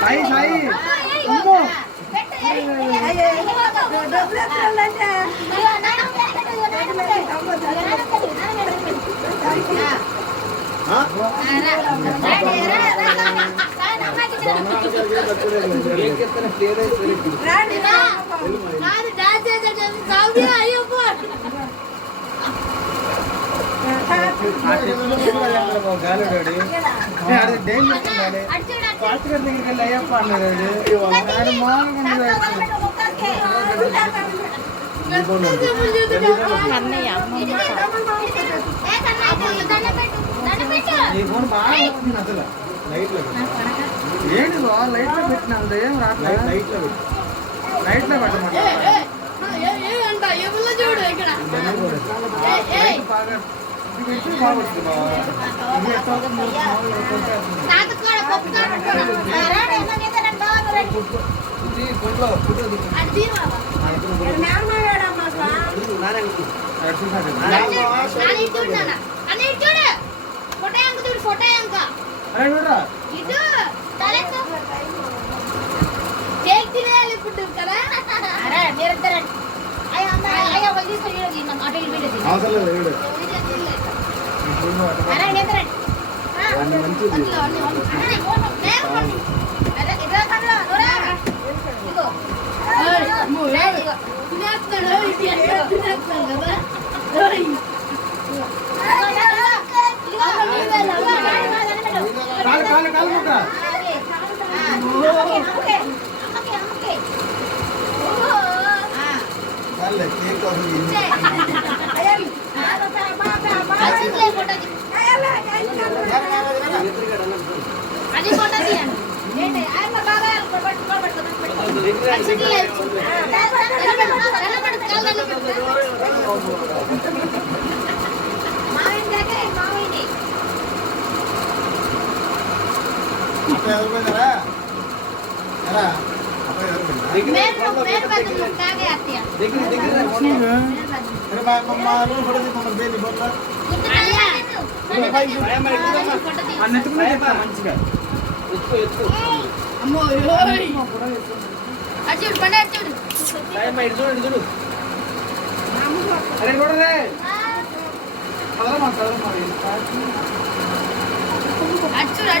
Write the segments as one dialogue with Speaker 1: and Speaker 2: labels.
Speaker 1: సాయి సాయి అమ్మో గాలిడాడు అది డేంజర్ ఉండాలి పాస్టర్ బాగా వస్తుంది అసలు ఏంటి బా లైట్ లో పెట్టినా ఏం రావట్లేదు లైట్ లో లైట్ లో పెట్టమంట లైట్ బాగా ఇది పెట్టి బాగా ఫోటో ఫోటో
Speaker 2: ఇటు తలెత్తు.
Speaker 1: కాలు కాలు కాలు ముట్ట
Speaker 2: అది. ఆ, అమ్మకే, అమ్మకే. అమ్మకే, అమ్మకే. ఓహో. ఆ.
Speaker 3: చాలులే, కేక్ కోసం ఇది.
Speaker 2: చెయ్. ఆ చేతిలో ఫోటో తీ. అది ఫోటో తీయండి. ఏంటి? ఆయమ్మ బాగా పట్టు, పట్టు,
Speaker 3: అమ్మ అమ్మ
Speaker 1: మంచిగా
Speaker 2: అమ్మో ఓయ్. అటు చూడు బండి అటు చూడు
Speaker 1: అరే చూడరే కదలమా కదలమా
Speaker 2: అటు చూడు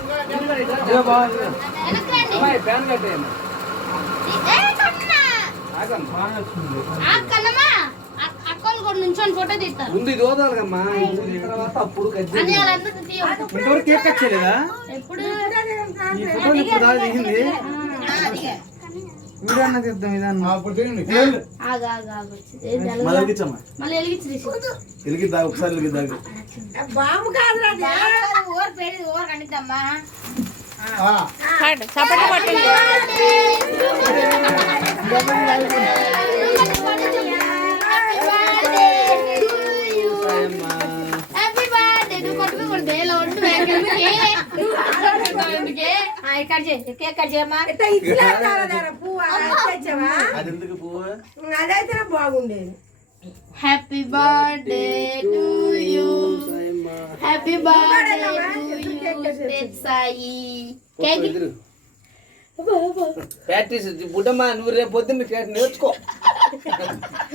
Speaker 2: నుంచొని ఫోటో తీస్తారు.
Speaker 4: ముందు ఇది ఓదాలమ్మా తర్వాత అప్పుడు కజ్జి
Speaker 2: అని వాళ్ళందరూ తీయ
Speaker 1: ఇంతవరకు కేక్ కట్ చేయలేదా?
Speaker 2: ఎప్పుడు?
Speaker 1: ఈ ఇప్పుడు అన్న తీద్దాం ఇదన్న.
Speaker 3: ఆ, ఇప్పుడు తీయండి.
Speaker 2: ఆగు ఆగు ఆగు?
Speaker 3: మళ్ళీ వెలిగించమ్మా.
Speaker 2: మళ్ళీ వెలిగించి తీసి
Speaker 3: వెలిగిద్దా, ఒకసారి వెలిగిద్దా.
Speaker 2: ఓర్ పేరు ఓర్ కండిద్దమ్మా
Speaker 3: ఆ,
Speaker 2: హ్యాపీ చేయి. కేక్ కట్
Speaker 3: పువ్వు?
Speaker 5: అదైతే బాగుండేది.
Speaker 2: Happy birthday to you happy birthday to you Sai cake
Speaker 4: practice బుడ్డమ్మా నువ్వు రేపు పొద్దున్న కే- నేర్చుకో.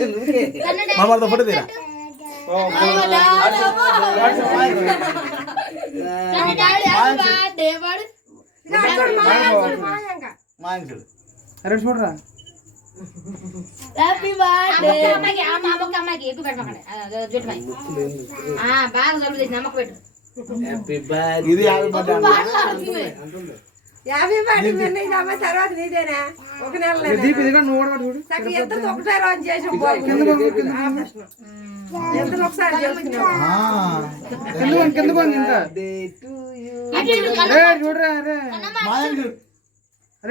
Speaker 4: నువ్వుకే.
Speaker 3: మా వాళ్ళతో ఫోటో తీరా?
Speaker 2: బర్త్డే వాడు
Speaker 3: మా ఆయన చూడు
Speaker 1: అరే చూడరా?
Speaker 2: హ్యాపీ బర్త్డే అమ్మాయికి ఆ మా అమ్మకి అమ్మాయికి ఎక్కువ పెట్టమాకండి జుట్టు మై ఆ బాగా జలుబు చేసి నమ్మక పెట్టు.
Speaker 4: హ్యాపీ బర్త్డే
Speaker 3: ఇది యాభై పడ్డా
Speaker 5: యాభై పాటి అమ్మ తర్వాత నీదేనా? ఒక నెల
Speaker 1: నువ్వు కూడా చూడు
Speaker 5: ఒకటే రోజు చేసి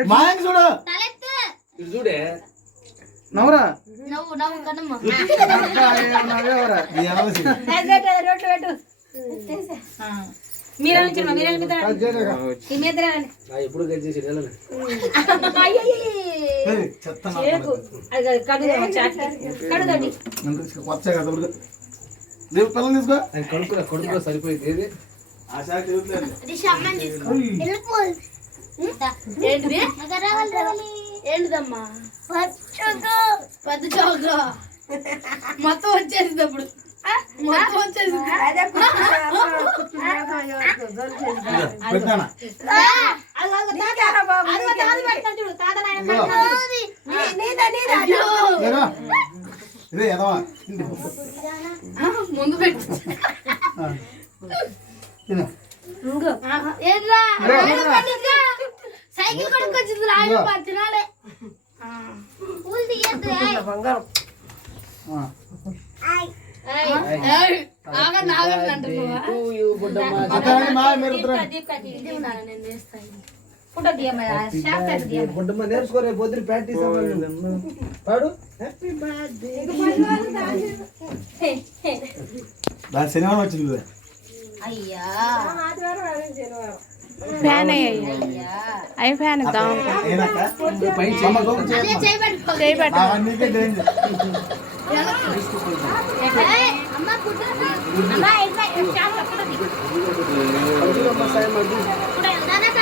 Speaker 3: మాయంగా చూడు. చూడు.
Speaker 1: నవ్వురా.
Speaker 2: మీరే
Speaker 4: ఎప్పుడు
Speaker 3: రేపు పిల్లలు తీసుకో.
Speaker 4: కడుపులో సరిపోయింది ఏది?
Speaker 3: ఆ
Speaker 2: ఏంటిదమ్మా? పెద్ద చౌక మొత్తం వచ్చేసింది అప్పుడు మొత్తం వచ్చేసింది.
Speaker 3: ఇదే ఎదవా.
Speaker 2: ముందు పెట్టు. సైకిల్ కొనుక్కొచ్చింది రాయి తినాలే
Speaker 5: బంగారం.
Speaker 3: ఆ.
Speaker 2: ఆగండి ఆగండి అంటున్నావా
Speaker 4: టూ యూ బుడ్డమ్మ
Speaker 3: అక్కడ మా మీరు ఇద్దరు.
Speaker 2: ఇది ఉన్నాను నేను చేస్తాను ఫోటో తీయమ్మా శాస్త్రం తీయమ్మా
Speaker 4: బుడ్డమ్మ నేర్చుకోరే పొద్దున ప్రాక్టీస్ పాడు హ్యాపీ బర్త్డే
Speaker 3: దాని శనివారం వచ్చింది ఇదే.
Speaker 2: అయ్యా
Speaker 5: ఆదివారం అదే శనివారం
Speaker 6: ఫ్యాన్ అయ్యాయి
Speaker 2: అయ్యా
Speaker 6: అవి ఫ్యాన్ ఇద్దాం
Speaker 3: ఏనక్క?
Speaker 4: పై
Speaker 3: అమ్మ గోపు
Speaker 2: అదే
Speaker 3: చేయమ్మా.
Speaker 2: చేయబెట్టుకో
Speaker 6: చేయబట్టు
Speaker 3: అవన్నీకే డేంజర్.
Speaker 2: ఏయ్, అమ్మ కుట్టు అమ్మ ఇట్లా శాస్త్రం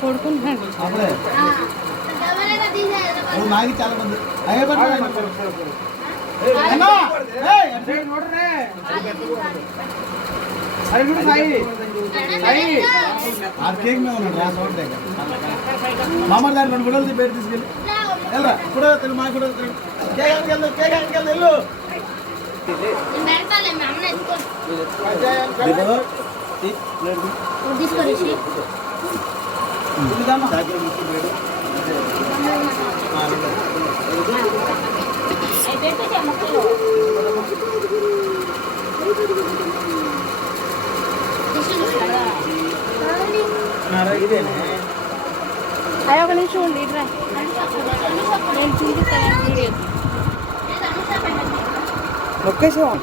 Speaker 6: కొడుకుంటున్నాడు.
Speaker 3: అప్పుడే. నువ్వు నాకి చాలా మంది. అయ్యే పట్టు అన్నా! ఏయ్,
Speaker 1: అరే చూడరే అరే చూడు సాయి. సాయి.
Speaker 3: ఆ కేక్ మీద ఉన్నాడు రా సౌండ్ దగ్గర. మామ దాని రెండు తీసి పెట్టి తీసుకెళ్ళి. వెళ్ళరా ఫోటో తెలు మా కేక్ వెళ్ళు కేక్ వెళ్ళు
Speaker 6: అవి ఒక నిమిషం ఉండి ఇట్రా నేను చూపిస్తాను వీడియో.
Speaker 1: లొకేషన్